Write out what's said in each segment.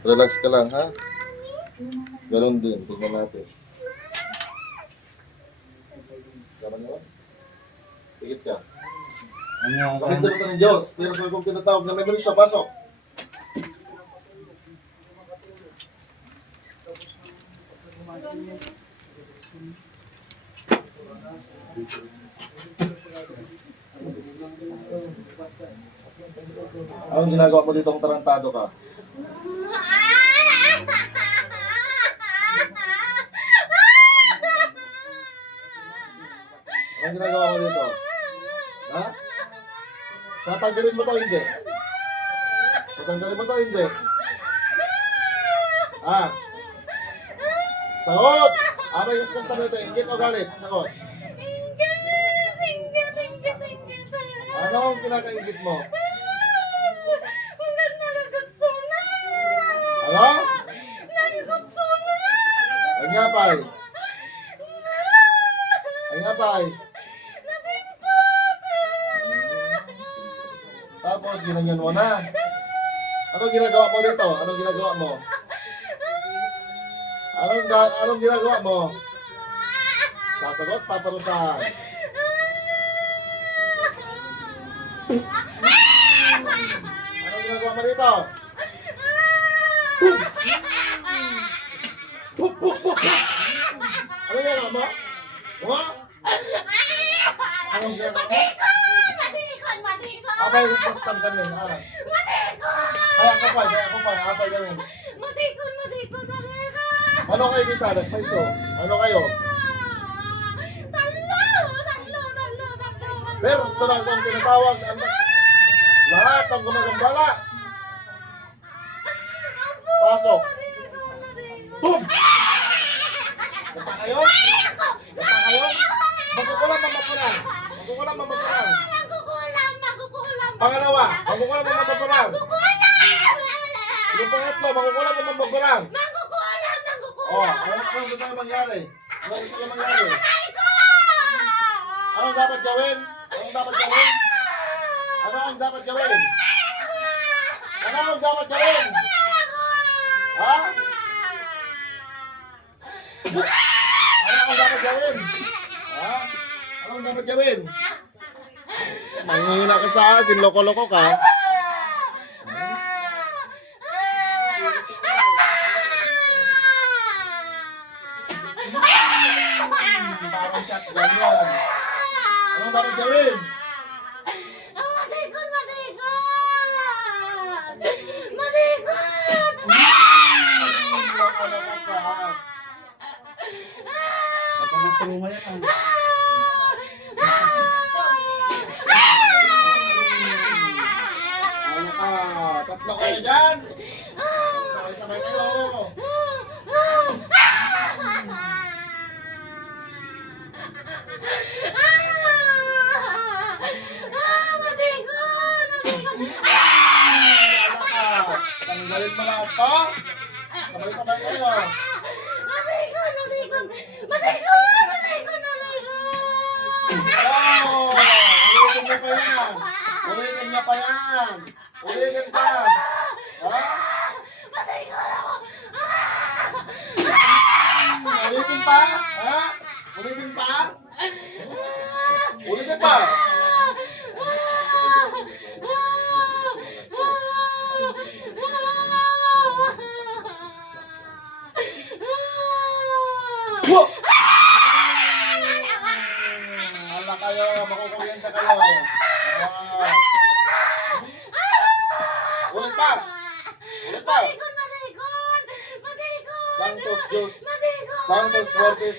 Relax ka lang, ha? Ganon din. Tignan natin. Tama naman? Tigit ka. Kapit na ng Diyos. Pero sa kong tinatawag na may mali siya, pasok. Anong ginagawa mo dito kung tarantado ka? Anong ginagawa mo dito? Ha? Tatanggalin mo to, hindi? Tatanggalin mo to, hindi? Ha? Sagot! Abay, gasgas na ito. Ingit o galit? Sagot. Ano ang kinakaingit mo? Ano? Ang yapay. Ang yapay. Tapos, ginanyan mo na. Anong ginagawa mo dito? Anong ginagawa mo? Anong ginagawa mo? Sasagot, paparusahan. Anong ginagawa mo dito? Anong ginagawa mo? Ano? Anong ginagawa mo? Abay, gusto kami. Kaya ka pa. Abay kami. Matikon. Ano kayo dito? Nagpaiso? Ano kayo? Tatlo. Pero sa lang kong tinatawag, lahat ang gumagambala. Pasok. Boom! Gata kayo? Magkukulang mamapunan. Pangalawa, magkukulang mamapunan. Yung pangatlo, magkukulang mamapunan. Oh, ano gusto nyo mangyari? Anong dapat gawin? Ano ang dapat gawin? Ha? Anong dapat gawin? Nangihina ka sa akin, loko-loko ka. Parang shotgun yan. Anong dapat gawin? Loko-loko ka. Nagpamatulungan yan. Ano ka? Tatlo kayo dyan. Sabay-sabay kayo. Tanggalin mo lahat to. Sabay-sabay kayo. Oh, ulitin niya pa yan. Ulitin pa. Ha? Ulitin pa? Ha? Ulitin pa? Ulitin pa? Whoa! Hala kayo, makukuryente kayo. Ulit pa. Santos Diyos. Santos Fortis.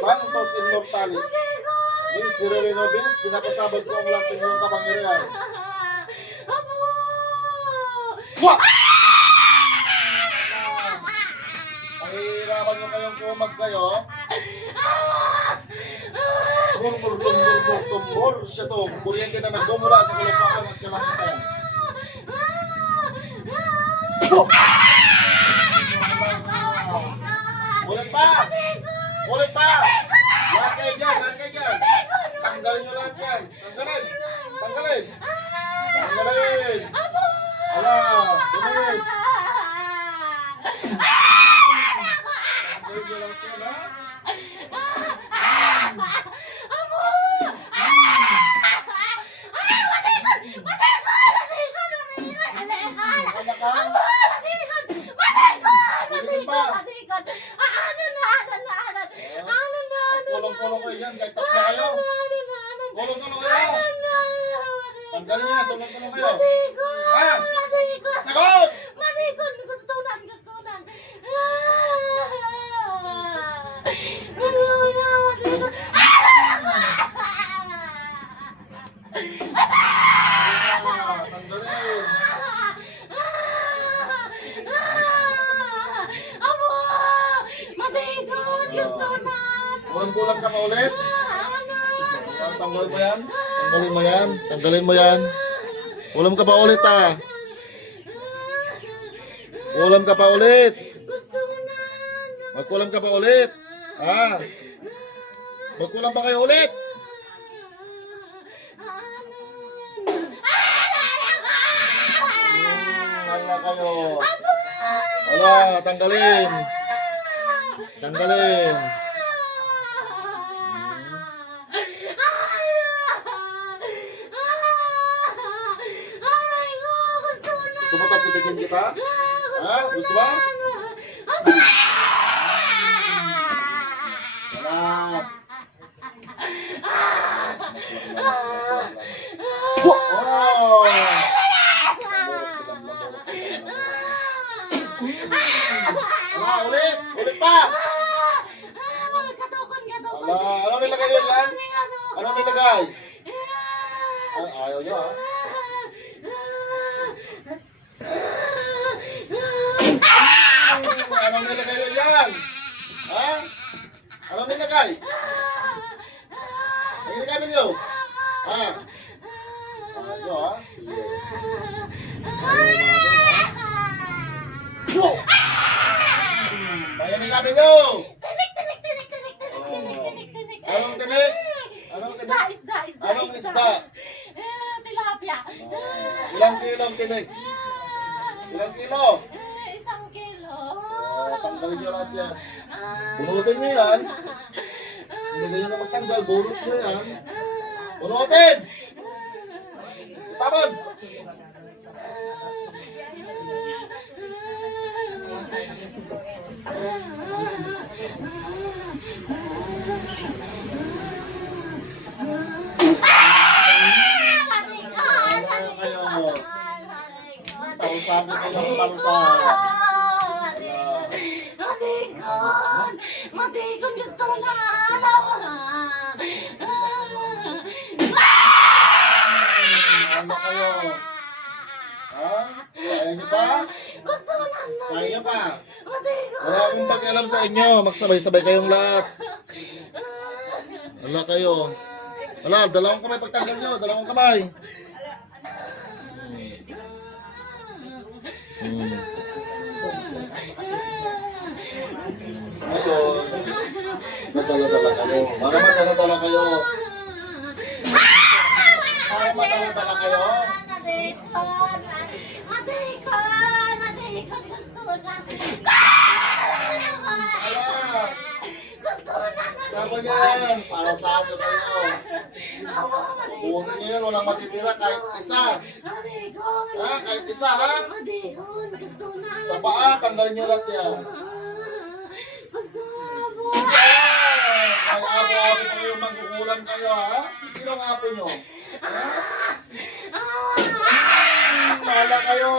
Santos Immortalis. Miserere nobis, pinapasabot ko ang lahat ng iyong kapangyarihan. Wah! Pahihirapan nyo kayong kumag kayo. Tumbor siya to. Kuryente na nagmumula sa kalapakan at kalakitan. Ulit pa! Lahat kayo dyan! Tanggalin nyo lahat yan! Tanggalin! Ala! Tumis! Matikon! Ano na? Kulong-kulong kayo dyan, kahit tatlo kayo. Kulong-kulong kayo. Tanggalin niya, tulong-tulong kayo. Ha? Sagot! Matikon! Gustunan! Tanggalin. Amo! Matikon! Gustunan! Kulang-kulang ka pa ulit. Tanggalin mo yan. Tanggalin mo yan. Ulam ka pa ulit ah. Ulam ka pa ulit. Gustunan! Magkulam ka pa ulit. Ha? Magkulam pa kayo ulit. Hala kayo. Hala, tanggalin. Tanggalin. Gusto mo tapitigin kita? Ha? Gusto mo? Wala. Wow! Wala, ulit! Ulit pa! Wala, anong nilagay yun yan? Anong nilagay? Ayaw nyo ha? Anong nilagay yun yan? Ha? Anong nilagay? Ang nilagay ninyo? Ha? Ayaw ha? Sige. Bayan nilagay ninyo! Anong tinik? Anong tinik? Isda. Anong isda? Tilapia. Ilang kilo ang tinik? Ilang kilo? Isang kilo. Tanggalin nyo lahat yan. Bunutin nyo yan. Hindi ganyan na magtanggal. Bunot nyo yan. Bunutin! Tapon! Parusahan kayo ng parusahan. Matikon gusto na. Ano kayo? Ha? Kaya nyo pa? Gusto na. Kaya nyo pa? Matikon. Wala akong pakialam sa inyo. Magsabay-sabay kayong lahat. Wala kayo. Wala, dalawang kamay pagtanggal nyo. Dalawang kamay. Ngayon, madala-dala kayo. Para madala-dala kayo. Para madala-dala kayo. Matikon gusto na. Tapos yan, para sa akin kayo. Ubusin nyo yan, walang matitira kahit isa. Ha? Kahit isa ha? Sa paa, tanggalin nyo lahat yan. Ay, apo-apo pa kayo, magkukulam kayo ha? Sino ang apo nyo? Ha? Mahala kayo.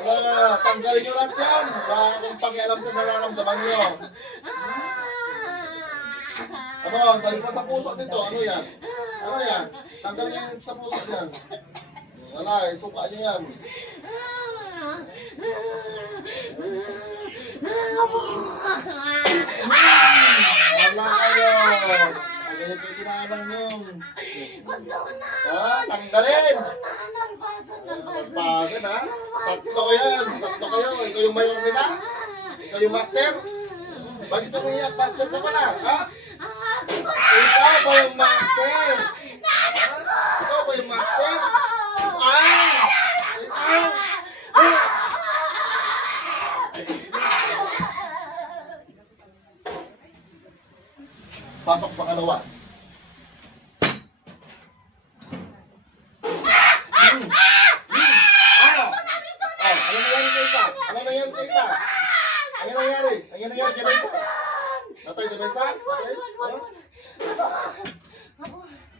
Wala, tanggalin nyo lahat yan. Wala akong pakialam sa nararamdaman nyo. Ano, ang dami pa sa puso dito. Ano yan? Ano yan? Tanggalin yan sa puso yan. Wala, suka nyo yan. Wala kayo. Ano yung pinaalang nyo? Ha? Tanggalin. Nagpasin ha? Tatlo ko yan. Tatlo kayo. Ikaw yung mayor nila? Ikaw yung master? Bakit umiyak? Master ka pala? Ha? Ikaw ba yung master? Ha? Ikaw ba yung master? Ay! Ikaw! Pasok pangalawa. Ano? Ano nangyari sa isa? Ano nangyari sa isa? Ano nangyari? Ano nangyari kay Besa? Natay kay Besa? Okay?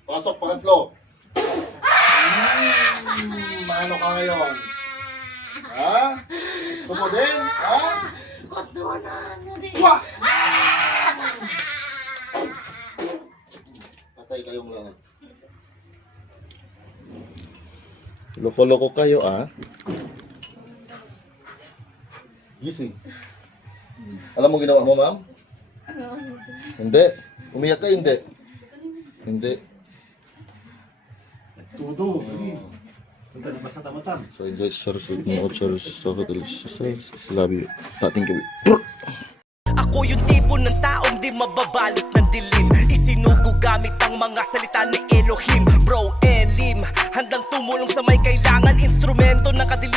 Pasok pangatlo. Ano ka ngayon? Ha? Gusto mo din? Ha? Gusto na ano din. Wah! Patay kayong lahat. Loko-loko kayo, ah. Gising. Alam mo ginawa mo, ma'am? Hindi. Umiyak ka, hindi. Hindi. Tudo. Punta na ba sa tamatan? So, guys, sarasig mo, salabi. Pating gabi. Ako yung tipo ng taong di mababalot ng dilim. Isinugo gamit ang mga salita ni Elohim. Bro, Elim, handang tumulong sa may kailangan. Instrumento ng kadilim.